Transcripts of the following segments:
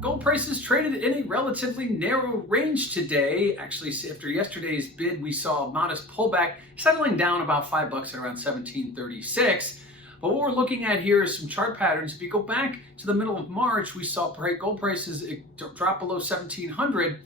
Gold prices traded in a relatively narrow range today. Actually, after yesterday's bid, we saw a modest pullback, settling down about $5 at around 1736. But what we're looking at here is some chart patterns. If you go back to the middle of March, we saw gold prices drop below 1700,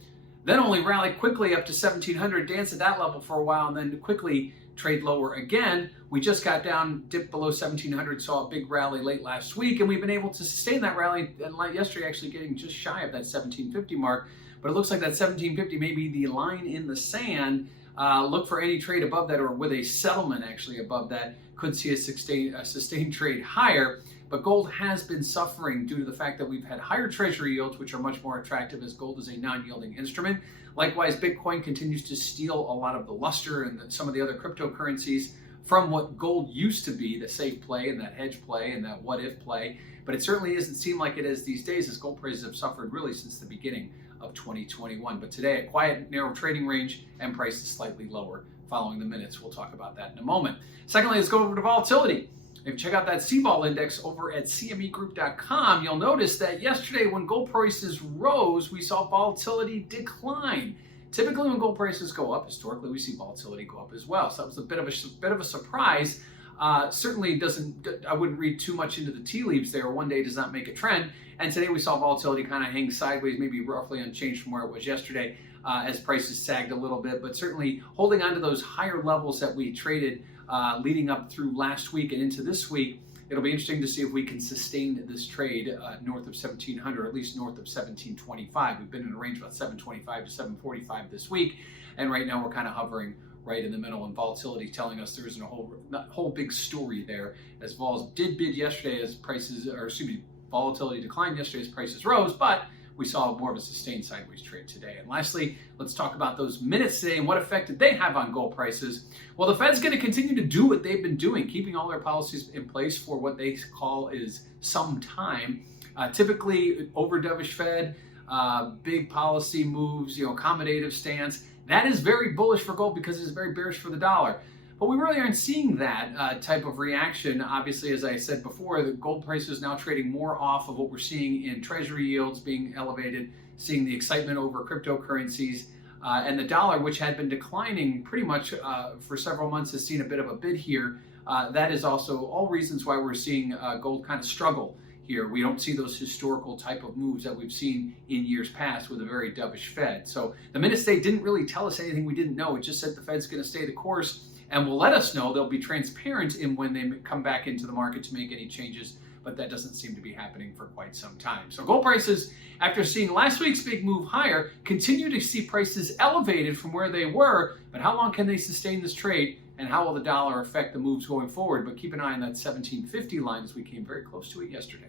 then only rally quickly up to 1700, dance at that level for a while, and then quickly trade lower again. We just got down, dipped below 1700, saw a big rally late last week, and we've been able to sustain that rally, and like yesterday actually getting just shy of that 1750 mark. But it looks like that 1750 may be the line in the sand. Look for any trade above that, or with a settlement actually above that, could see a sustained trade higher. But gold has been suffering due to the fact that we've had higher treasury yields, which are much more attractive as gold is a non-yielding instrument. Likewise, Bitcoin continues to steal a lot of the luster and some of the other cryptocurrencies from what gold used to be, the safe play and that hedge play and that what if play. But it certainly doesn't seem like it is these days, as gold prices have suffered really since the beginning of 2021. But today, a quiet, narrow trading range and prices slightly lower. Following the minutes, we'll talk about that in a moment. Secondly, let's go over to volatility. If you check out that CVOL index over at cmegroup.com, you'll notice that yesterday when gold prices rose, we saw volatility decline. Typically when gold prices go up, historically we see volatility go up as well. So that was a bit of a surprise. Certainly doesn't, I wouldn't read too much into the tea leaves there. One day does not make a trend. And today we saw volatility kind of hang sideways, maybe roughly unchanged from where it was yesterday as prices sagged a little bit, but certainly holding on to those higher levels that we traded leading up through last week and into this week. It'll be interesting to see if we can sustain this trade north of 1700, at least north of 1725. We've been in a range about 725 to 745 this week, and right now we're kind of hovering right in the middle, and volatility telling us there isn't a whole big story there. As vols did bid yesterday as prices, or excuse me, volatility declined yesterday as prices rose, but we saw more of a sustained sideways trade today. And lastly, let's talk about those minutes today and what effect did they have on gold prices. Well, the Fed's going to continue to do what they've been doing, keeping all their policies in place for what they call is some time. Typically, over dovish Fed, big policy moves, accommodative stance. That is very bullish for gold because it's very bearish for the dollar. But we really aren't seeing that type of reaction. Obviously, as I said before, the gold price is now trading more off of what we're seeing in treasury yields being elevated, seeing the excitement over cryptocurrencies, and the dollar, which had been declining pretty much for several months, has seen a bit of a bid here. That is also all reasons why we're seeing gold kind of struggle here. We don't see those historical type of moves that we've seen in years past with a very dovish Fed. So the minute state didn't really tell us anything we didn't know. It just said the Fed's going to stay the course and will let us know. They'll be transparent in when they come back into the market to make any changes, but that doesn't seem to be happening for quite some time. So gold prices, after seeing last week's big move higher, continue to see prices elevated from where they were, but how long can they sustain this trade, and how will the dollar affect the moves going forward? But keep an eye on that 1750 line, as we came very close to it yesterday.